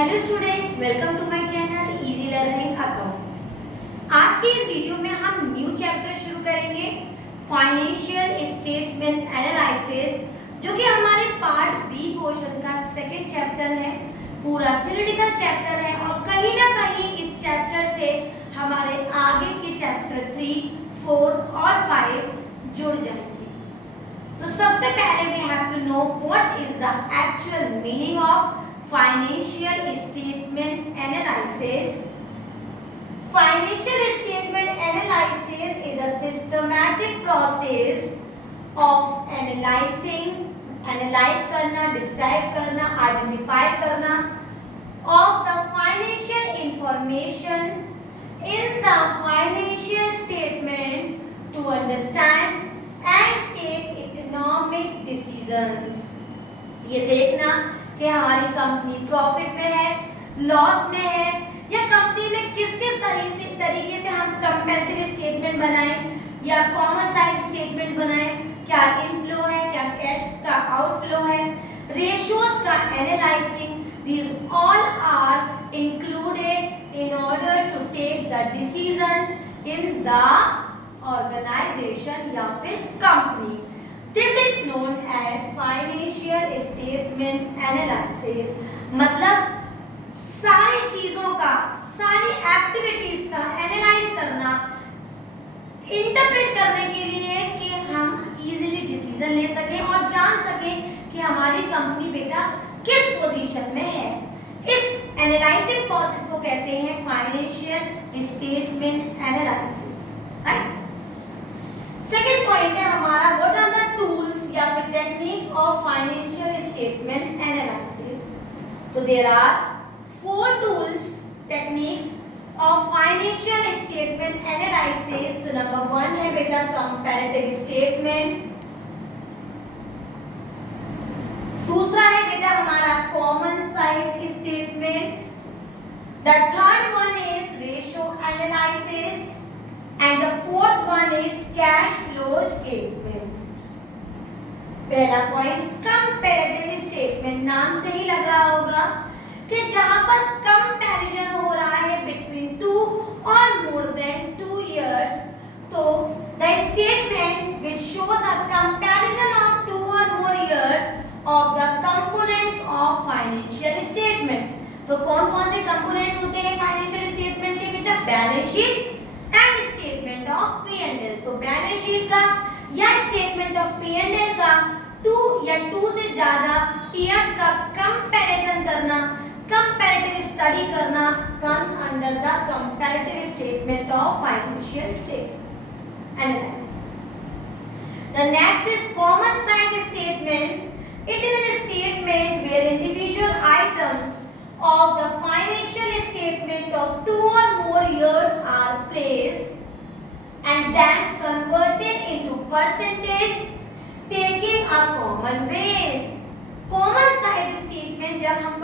Hello students, welcome to my channel easy learning accounts. आज के इस वीडियो में हम न्यू चैप्टर शुरू करेंगे, फाइनेंशियल स्टेटमेंट एनालिसिस, जो कि हमारे पार्ट बी पोर्शन का सेकंड चैप्टर है। पूरा थ्योरेटिकल चैप्टर है और कहीं ना कहीं इस चैप्टर से हमारे आगे के चैप्टर 3, 4 और 5 जुड़ जाएंगे। तो सबसे पहले we have to know what is the actual meaning of financial statement analysis. Financial statement analysis is a systematic process of analyze करना, describe करना, identify करना of the financial information in the financial statement to understand and take economic decisions. ये देखना कि हमारी company profit में है, loss में है, या कंपनी में किस किस तरीके से हम कंपैरेटिव स्टेटमेंट बनाएं या कॉमन साइज स्टेटमेंट बनाएं, क्या इनफ्लो है, क्या कैश का आउटफ्लो है, रेशियोज का analysing, these all are included in order to take the decisions in the organisation या फिर company. This is known as financial statement analysis. मतलब सारी चीजों का, सारी एक्टिविटीज का एनालाइज करना, इंटरप्रेट करने के लिए कि हम इजीली डिसीजन ले सकें और जान सकें कि हमारी कंपनी बेटा किस पोजीशन में है। इस एनालाइसिस प्रोसेस को कहते हैं financial statement analysis, right. Second point है हमारा व्हाट आर द टूल्स या फिर techniques of financial statement analysis. तो there are 4 tools techniques of financial statement analysis. तो नंबर 1 है बेटा कंपैरेटिव स्टेटमेंट, दूसरा है बेटा हमारा common size statement, the third one is ratio analysis and the fourth one is cash flow statement. पहला point comparative statement, नाम से ही लग रहा होगा कि जहां पर कंपैरिजन हो रहा है बिटवीन 2 और मोर देन 2 years, तो the statement will show the comparison of 2 or more years of the components of financial statement. तो कौन कौन से कंपोनेंट्स होते हैं फाइनेंशियल स्टेटमेंट के बेटा? Balance sheet and statement of P&L। तो बैलेंस शीट का या स्टेटमेंट ऑफ P&L का 2 या 2 से ज्यादा ईयर्स का कंपैरिजन करना, कंपैरेटिव स्टडी करना comes under the comparative statement of financial statement analysis. The next is common size statement. It is a statement where individual items of the financial statement of 2 or more years are placed and then converted into percentage taking a common base. Common size statement जब हम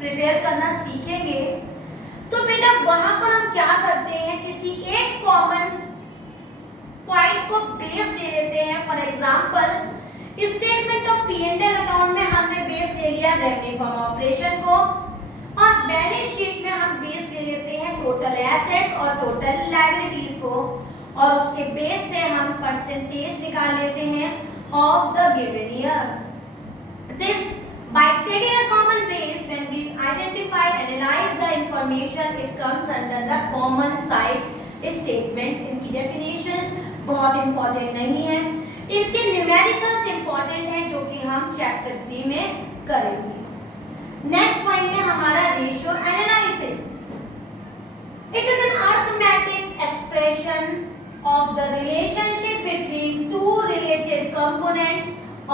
prepare करना सीखेंगे तो बेटा वहां पर हम क्या करते हैं, किसी एक कॉमन पॉइंट को बेस ले लेते हैं। For example statement of P&L account में हमने बेस ले लिया रेवेन्यू फ्रॉम ऑपरेशन को, और बैलेंस शीट में हम बेस ले लेते हैं टोटल एसेट्स और टोटल लायबिलिटीज को, और उसके बेस से हम परसेंटेज निकाल लेते हैं of the given years. This by taking a common base, when we identify analyze the information, it comes under the common size statements. इनकी definitions बहुत important नहीं है, इनके न्यूमेरिकल्स important हैं जो कि हम चैप्टर 3 में करेंगे। नेक्स्ट पॉइंट है हमारा ratio analysis. It is an arithmetic expression of the relationship between 2 related components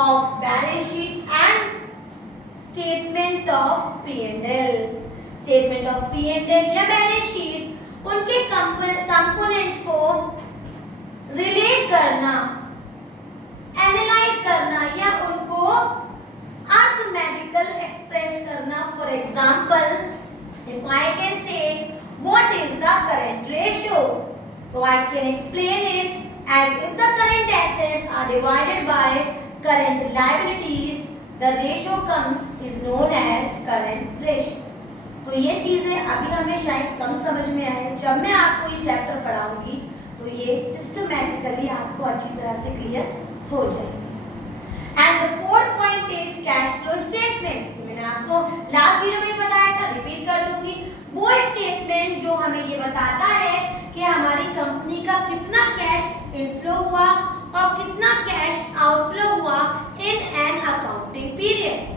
of balance sheet and statement of P&L। Statement of P&L या बैलेंस शीट उनके कंपोनेंट्स को रिलेट करना, एनालाइज करना या उनको arithmetical express करना। For example, if I can say what is the current ratio, so I can explain it as if the current assets are divided by current liabilities, the ratio comes is known as current ratio. ये चीजें अभी हमें शायद कम समझ में आए, जब मैं आपको ये चैप्टर पढ़ाऊंगी तो ये सिस्टमैटिकली आपको अच्छी तरह से क्लियर हो जाएगी। And the fourth point is cash flow statement. मैंने आपको लास्ट वीडियो में बताया था, रिपीट कर दूंगी। वो स्टेटमेंट जो हमें ये बताता है कि हमारी कंपनी का कितना कैश इनफ्लो हुआ और कितना कैश आउटफ्लो हुआ in an accounting period.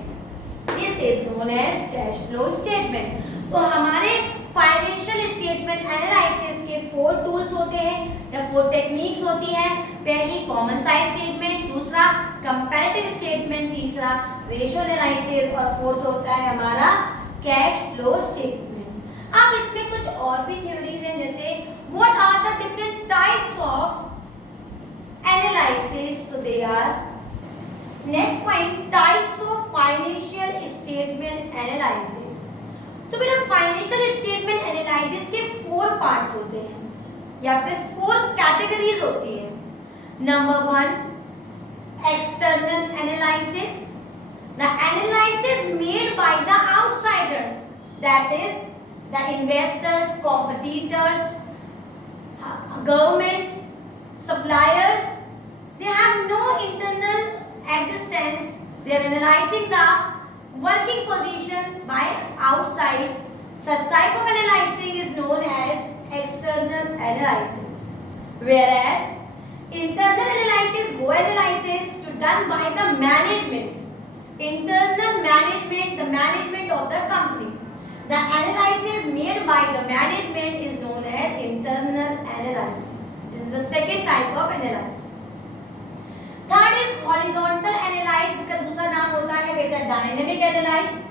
This is known as cash flow statement. तो हमारे फाइनेंशियल स्टेटमेंट एनालिसिस के 4 टूल्स होते हैं या 4 टेक्निक्स होती हैं। पहली कॉमन साइज स्टेटमेंट, दूसरा कंपैरेटिव स्टेटमेंट, तीसरा रेशियो एनालिसिस और फोर्थ होता है हमारा कैश फ्लो स्टेटमेंट। अब इसमें कुछ और भी थ्योरीज हैं, जैसे what are the different types of analysis. तो they are next point types of financial statement analysis. तो बेटा फाइनेंशियल स्टेटमेंट एनालिसिस के 4 पार्ट्स होते हैं या फिर 4 कैटेगरीज होती है। Number 1 external analysis, the analysis made by the outsiders, that is the investors, competitors, government, suppliers, they have no internal existence, they are analyzing the working position by outside. Such type of analyzing is known as external analysis, whereas internal analysis, go analysis to done by the management, internal management, the management of the company. The analysis made by the management is known as internal analysis. This is the second type of analysis. Third is horizontal analysis, इसका दूसरा नाम होता है बेटा dynamic analysis.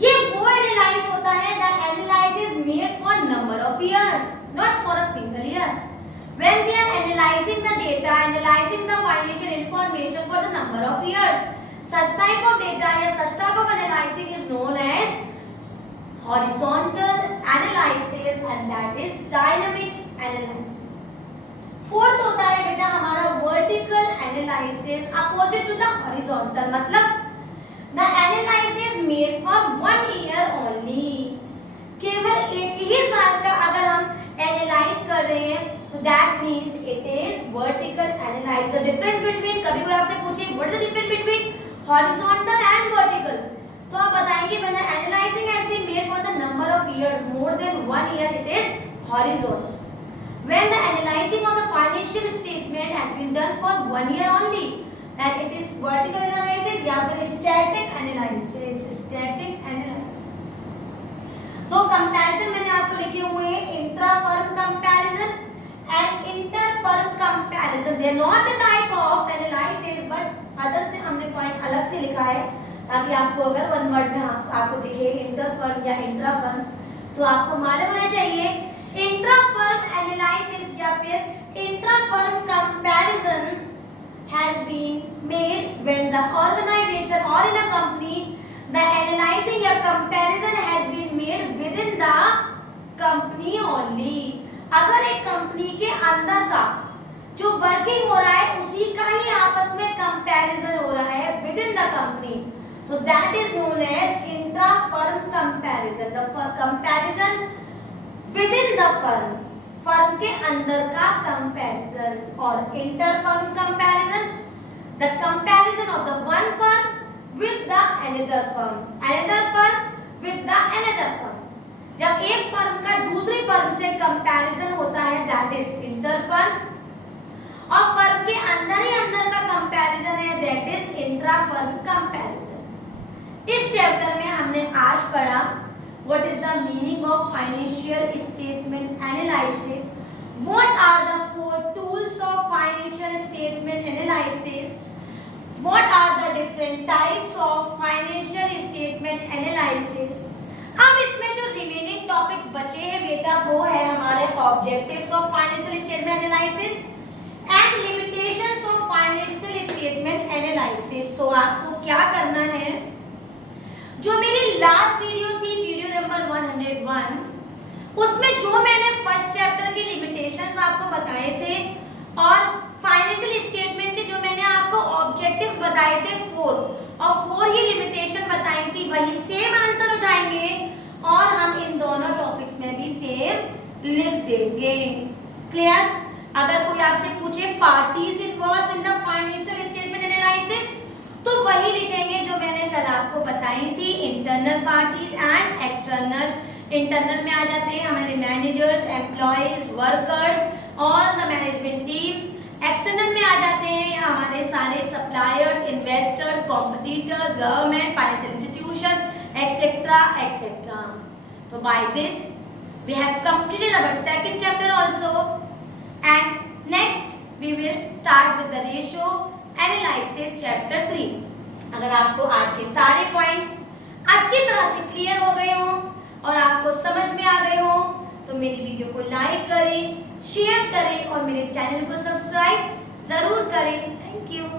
ये वो analyse होता है the analysis made for number of years, not for a single year. When we are analysing the data, analysing the financial information for the number of years, such type of data या such type of analyzing is known as horizontal analysis and that is dynamic analysis. Fourth होता है बेटा हमारा vertical analysis opposite to the horizontal, मतलब the analysis made for 1 year only, केवल एक ही साल का अगर हम एनालाइज कर रहे हैं तो that means it is vertical analysis. The difference between, कभी कोई आपसे पूछे what is the difference between horizontal and vertical, तो आप बताएंगे when the analysing has been made for the number of years more than 1 year it is horizontal. When the analyzing of the financial statement has been done for 1 year only, then it is vertical analysis या फिर static analysis, static analysis। तो comparison मैंने आपको लिखे हुए हैं intra firm comparison and inter firm comparison। They are not a type of analysis but other से हमने point अलग से लिखा है ताकि आपको अगर one word में आपको दिखे inter firm या intra firm तो आपको मालूम होना चाहिए इंट्रा फर्म एनालिसिस या फिर intra firm comparison has been made when the organisation और in a company the analysing या comparison has been made within the company only. अगर एक कंपनी के अंदर का जो वर्किंग हो रहा है उसी का ही आपस में कंपैरिजन हो रहा है विद इन द कंपनी, तो that is known as intra firm comparison. The comparison within the firm, firm के अंदर का कंपैरिजन, और inter firm comparison the comparison of the one firm with the another firm, another firm with the another firm. जब एक firm का दूसरी firm से comparison होता है दैट इज इंटर फर्म, और फर्म के अंदर ही अंदर का कंपैरिजन है that is intra firm comparison. इस चैप्टर में हमने आज पढ़ा what is the meaning of financial statement analysis, what are the 4 tools of financial statement analysis, what are the different types of financial statement analysis। अब इसमें जो remaining topics बचे हैं बेटा वो है हमारे objectives of financial statement analysis and limitations of financial statement analysis. तो आपको क्या करना है, जो मेरी लास्ट वीडियो थी वीडियो नंबर 101, उसमें जो मैंने फर्स्ट चैप्टर की लिमिटेशंस आपको बताए थे और फाइनेंशियल स्टेटमेंट के जो मैंने आपको ऑब्जेक्टिव्स बताए थे 4 और 4 ही लिमिटेशन बताई थी, वही सेम आंसर उठाएंगे लिख देंगे। क्लियर? अगर कोई आपसे पूछे parties involve in the financial statement analysis, तो वही लिखेंगे जो मैंने कल आपको बताई थी, internal parties and external. Internal में आ जाते हैं हमारे managers, employees, workers, all the management team. External में आ जाते हैं हमारे सारे suppliers, investors, competitors, government, financial institutions, etcetera etcetera. तो by this we have completed our second chapter also, and next we will start with the ratio analysis chapter 3. अगर आपको आज के सारे पॉइंट्स अच्छी तरह से क्लियर हो गए हों और आपको समझ में आ गए हों, तो मेरी वीडियो को लाइक करें, शेयर करें और मेरे चैनल को सब्सक्राइब जरूर करें। Thank you.